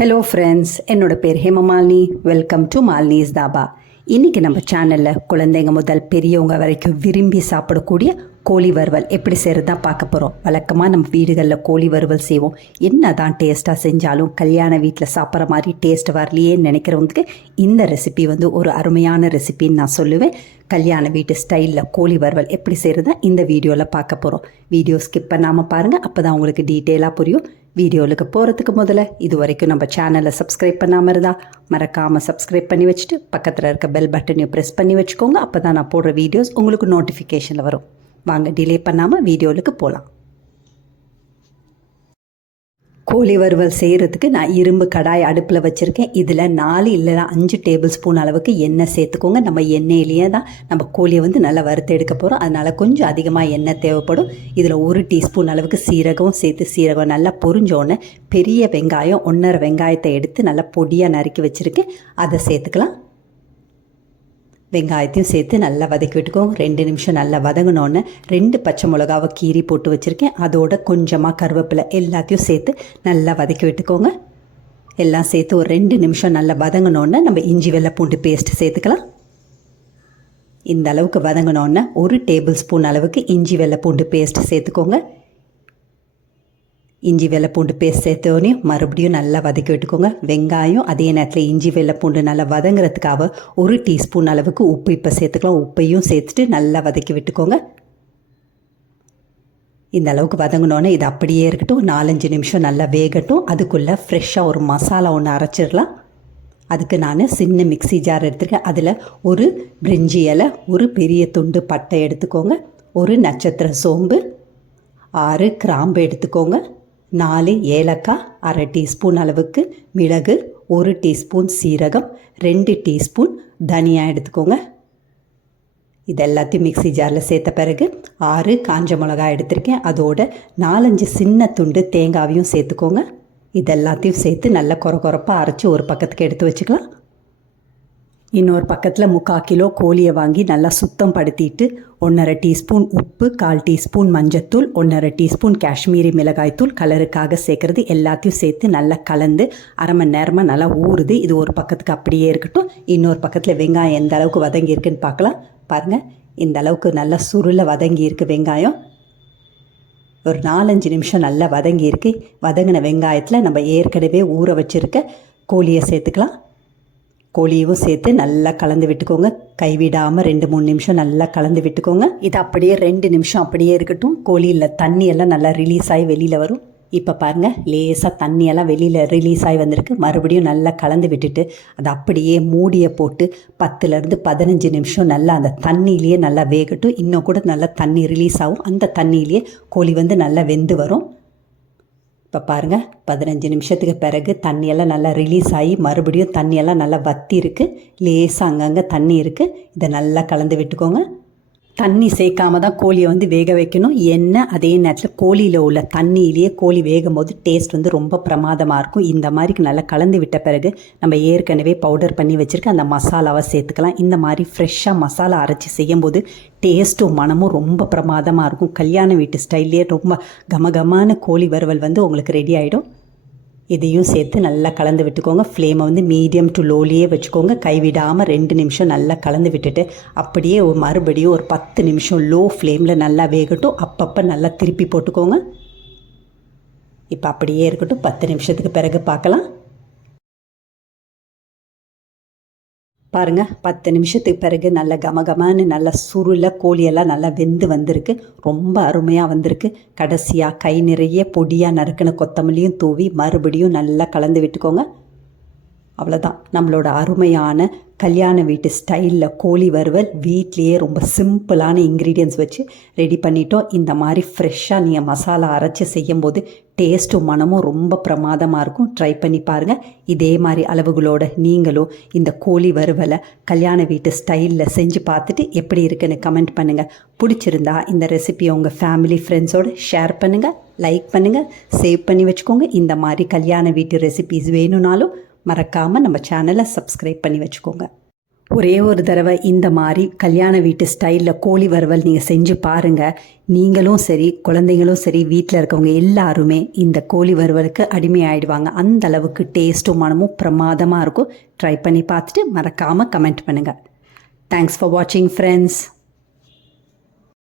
Hello friends, என்னோட பேர் Hemamalini. Welcome to Malini's dhaba. இன்றைக்கி நம்ம சேனலில் குழந்தைங்க முதல் பெரியவங்க வரைக்கும் விரும்பி சாப்பிடக்கூடிய கோழி வறுவல் எப்படி செய்கிறது தான் பார்க்க போகிறோம். வழக்கமாக நம்ம வீடுகளில் கோழி வறுவல் செய்வோம். என்ன தான் டேஸ்ட்டாக செஞ்சாலும் கல்யாண வீட்டில் சாப்பிட்ற மாதிரி டேஸ்ட் வரலையேன்னு நினைக்கிறவங்களுக்கு இந்த ரெசிபி ஒரு அருமையான ரெசிபின்னு நான் சொல்லுவேன். கல்யாண வீட்டு ஸ்டைலில் கோழி வறுவல் எப்படி செய்கிறது தான் இந்த வீடியோவில் பார்க்க போகிறோம். வீடியோ ஸ்கிப் பண்ணாமல் பாருங்கள், அப்போ தான் உங்களுக்கு டீட்டெயிலாக புரியும். வீடியோவுக்கு போகிறதுக்கு முதல்ல இது வரைக்கும் நம்ம சேனலை சப்ஸ்கிரைப் பண்ணாமல் இருந்தால் மறக்காமல் சப்ஸ்கிரைப் பண்ணி வச்சுட்டு பக்கத்தில் இருக்க பெல் பட்டனையும் ப்ரெஸ் பண்ணி வச்சுக்கோங்க. அப்போ தான் நான் போடுற வீடியோஸ் உங்களுக்கு நோட்டிஃபிகேஷனில் வரும். வாங்க டிலே பண்ணாமல் வீடியோவுக்கு போகலாம். கோழி வறுவல் செய்கிறதுக்கு நான் இரும்பு கடாய் அடுப்பில் வச்சுருக்கேன். இதில் 4 இல்லைனா 5 டேபிள் ஸ்பூன் அளவுக்கு எண்ணெய் சேர்த்துக்கோங்க. நம்ம எண்ணெயிலேயே தான் நம்ம கோழியை நல்லா வறுத்து எடுக்க போகிறோம். அதனால் கொஞ்சம் அதிகமாக எண்ணெய் தேவைப்படும். இதில் 1 டீஸ்பூன் அளவுக்கு சீரகம் சேர்த்து, சீரகம் நல்லா பொரிஞ்சோடனே பெரிய வெங்காயம் 1.5 வெங்காயத்தை எடுத்து நல்லா பொடியாக நறுக்கி வச்சுருக்கேன், அதை சேர்த்துக்கலாம். வெங்காயத்தையும் சேர்த்து நல்லா வதக்கி விட்டுக்கோங்க. 2 நிமிஷம் நல்லா வதங்கினோன்னே 2 பச்சை மிளகாவை கீரி போட்டு வச்சுருக்கேன், அதோட கொஞ்சமாக கருவேப்பிலை எல்லாத்தையும் சேர்த்து நல்லா வதக்கி விட்டுக்கோங்க. எல்லாம் சேர்த்து ஒரு 2 நிமிஷம் நல்லா வதங்கினோன்னே நம்ம இஞ்சி வெள்ளை பூண்டு பேஸ்ட் சேர்த்துக்கலாம். இந்த அளவுக்கு வதங்கினோன்னே 1 டேபிள் ஸ்பூன் அளவுக்கு இஞ்சி வெள்ளை பூண்டு பேஸ்ட் சேர்த்துக்கோங்க. இஞ்சி வெள்ளை பூண்டு பேஸ்ட் சேர்த்தோடனே மறுபடியும் நல்லா வதக்கி விட்டுக்கோங்க. வெங்காயம் அதே நேரத்தில் இஞ்சி வெள்ளை பூண்டு நல்லா வதங்குறதுக்காக 1 டீஸ்பூன் அளவுக்கு உப்பு இப்போ சேர்த்துக்கலாம். உப்பையும் சேர்த்துட்டு நல்லா வதக்கி விட்டுக்கோங்க. இந்த அளவுக்கு வதங்கினோன்னே இது அப்படியே இருக்கட்டும். 4-5 நிமிஷம் நல்லா வேகட்டும். அதுக்குள்ளே ஃப்ரெஷ்ஷாக ஒரு மசாலா ஒன்று அரைச்சிடலாம். அதுக்கு நான் சின்ன மிக்ஸி ஜார் எடுத்துருக்கேன். அதில் ஒரு பிரிஞ்சி இலை, ஒரு பெரிய துண்டு பட்டை எடுத்துக்கோங்க, ஒரு நட்சத்திர சோம்பு, 6 கிராம்பு எடுத்துக்கோங்க, 4 ஏலக்காய், 1/2 டீஸ்பூன் அளவுக்கு மிளகு, 1 டீஸ்பூன் சீரகம், 2 டீஸ்பூன் தனியா எடுத்துக்கோங்க. இது எல்லாத்தையும் மிக்ஸி ஜாரில் சேர்த்த பிறகு 6 காஞ்ச மிளகாய் எடுத்திருக்கேன், அதோட 4-5 சின்ன துண்டு தேங்காவையும் சேர்த்துக்கோங்க. இது எல்லாத்தையும் சேர்த்து நல்லா கொரப்பாக அரைச்சி ஒரு பக்கத்துக்கு எடுத்து வச்சுக்கலாம். இன்னொரு பக்கத்தில் 3/4 கிலோ கோழியை வாங்கி நல்லா சுத்தம் படுத்திட்டு 1.5 டீஸ்பூன் உப்பு, 1/4 டீஸ்பூன் மஞ்சத்தூள், 1.5 டீஸ்பூன் காஷ்மீரி மிளகாய்த்தூள் கலருக்காக சேர்க்குறது எல்லாத்தையும் சேர்த்து நல்லா கலந்து 1/2 மணி நேரமாக நல்லா ஊறுது. இது ஒரு பக்கத்துக்கு அப்படியே இருக்கட்டும். இன்னொரு பக்கத்தில் வெங்காயம் எந்த அளவுக்கு வதங்கியிருக்குன்னு பார்க்கலாம். பாருங்கள், இந்த அளவுக்கு நல்லா சுருளை வதங்கியிருக்கு வெங்காயம். ஒரு 4-5 நிமிஷம் நல்லா வதங்கியிருக்கு. வதங்கின வெங்காயத்தில் நம்ம ஏற்கனவே ஊற வச்சுருக்க கோழியை சேர்த்துக்கலாம். கோழியும் சேர்த்து நல்லா கலந்து விட்டுக்கோங்க. கைவிடாமல் 2-3 நிமிஷம் நல்லா கலந்து விட்டுக்கோங்க. இது அப்படியே 2 நிமிஷம் அப்படியே இருக்கட்டும். கோழியில் தண்ணியெல்லாம் நல்லா ரிலீஸ் ஆகி வெளியில் வரும். இப்போ பாருங்கள், லேசாக தண்ணியெல்லாம் வெளியில் ரிலீஸ் ஆகி வந்திருக்கு. மறுபடியும் நல்லா கலந்து விட்டுட்டு அதை அப்படியே மூடியை போட்டு 10லேருந்து 15 நிமிஷம் நல்லா அந்த தண்ணியிலேயே நல்லா வேகட்டும். இன்னும் கூட நல்லா தண்ணி ரிலீஸ் ஆகும். அந்த தண்ணியிலேயே கோழி நல்லா வெந்து வரும். இப்போ பாருங்கள், 15 நிமிஷத்துக்கு பிறகு தண்ணியெல்லாம் நல்லா ரிலீஸ் ஆகி மறுபடியும் தண்ணியெல்லாம் நல்லா வற்றி இருக்குது. லேசாக அங்கங்கே தண்ணி இருக்குது. இதை நல்லா கலந்து விட்டுக்கோங்க. தண்ணி சேர்க்காம தான் கோழியை வேக வைக்கணும். எண்ணெய் அதே நேரத்தில் கோழியில் உள்ள தண்ணியிலேயே கோழி வேகும் போது டேஸ்ட் ரொம்ப பிரமாதமாக இருக்கும். இந்த மாதிரி நல்லா கலந்து விட்ட பிறகு நம்ம ஏற்கனவே பவுடர் பண்ணி வச்சுருக்க அந்த மசாலாவை சேர்த்துக்கலாம். இந்த மாதிரி ஃப்ரெஷ்ஷாக மசாலா அரைச்சி செய்யும்போது டேஸ்ட்டும் மனமும் ரொம்ப பிரமாதமாக இருக்கும். கல்யாண வீட்டு ஸ்டைல்லே ரொம்ப கமகமான கோழி வறுவல் உங்களுக்கு ரெடி ஆகிடும். இதையும் சேர்த்து நல்லா கலந்து விட்டுக்கோங்க. ஃப்ளேமை மீடியம் டு லோலியே வச்சுக்கோங்க. கைவிடாமல் 2 நிமிஷம் நல்லா கலந்து விட்டுட்டு அப்படியே மறுபடியும் ஒரு 10 நிமிஷம் லோ ஃப்ளேமில் நல்லா வேகட்டும். அப்பப்போ நல்லா திருப்பி போட்டுக்கோங்க. இப்போ அப்படியே இருக்கட்டும். 10 நிமிஷத்துக்கு பிறகு பார்க்கலாம். பாருங்கள், 10 நிமிஷத்துக்கு பிறகு நல்ல கமகமான்னு நல்ல சுருள கோழியெல்லாம் நல்லா வெந்து வந்திருக்கு. ரொம்ப அருமையாக வந்திருக்கு. கடைசியாக கை நிறைய பொடியாக நறுக்கின கொத்தமல்லியும் தூவி மறுபடியும் நல்லா கலந்து விட்டுக்கோங்க. அவ்வளோதான், நம்மளோட அருமையான கல்யாண வீட்டு ஸ்டைலில் கோழி வறுவல் வீட்லேயே ரொம்ப சிம்பிளான இன்க்ரீடியன்ஸ் வச்சு ரெடி பண்ணிட்டோம். இந்த மாதிரி ஃப்ரெஷ்ஷாக நீங்கள் மசாலா அரைச்சி செய்யும்போது டேஸ்ட்டும் மனமும் ரொம்ப பிரமாதமாக இருக்கும். ட்ரை பண்ணி பாருங்கள். இதே மாதிரி அளவுகளோடு நீங்களும் இந்த கோழி வறுவலை கல்யாண வீட்டு ஸ்டைலில் செஞ்சு பார்த்துட்டு எப்படி இருக்குன்னு கமெண்ட் பண்ணுங்கள். பிடிச்சிருந்தா இந்த ரெசிபியை உங்கள் ஃபேமிலி ஃப்ரெண்ட்ஸோடு ஷேர் பண்ணுங்கள், லைக் பண்ணுங்கள், சேவ் பண்ணி வச்சுக்கோங்க. இந்த மாதிரி கல்யாண வீட்டு ரெசிபிஸ் வேணும்னாலும் மறக்காமல் நம்ம சேனலை சப்ஸ்கிரைப் பண்ணி வச்சுக்கோங்க. ஒரே ஒரு தடவை இந்த மாதிரி கல்யாண வீட்டு ஸ்டைலில் கோழி வறுவல் நீங்கள் செஞ்சு பாருங்கள். நீங்களும் சரி, குழந்தைங்களும் சரி, வீட்டில் இருக்கவங்க எல்லாருமே இந்த கோழி வறுவலுக்கு அடிமையாயிடுவாங்க. அந்த அளவுக்கு டேஸ்ட்டும் மனமும் பிரமாதமாக இருக்கும். ட்ரை பண்ணி பார்த்துட்டு மறக்காமல் கமெண்ட் பண்ணுங்கள். தேங்க்ஸ் ஃபார் வாட்சிங் ஃப்ரெண்ட்ஸ்.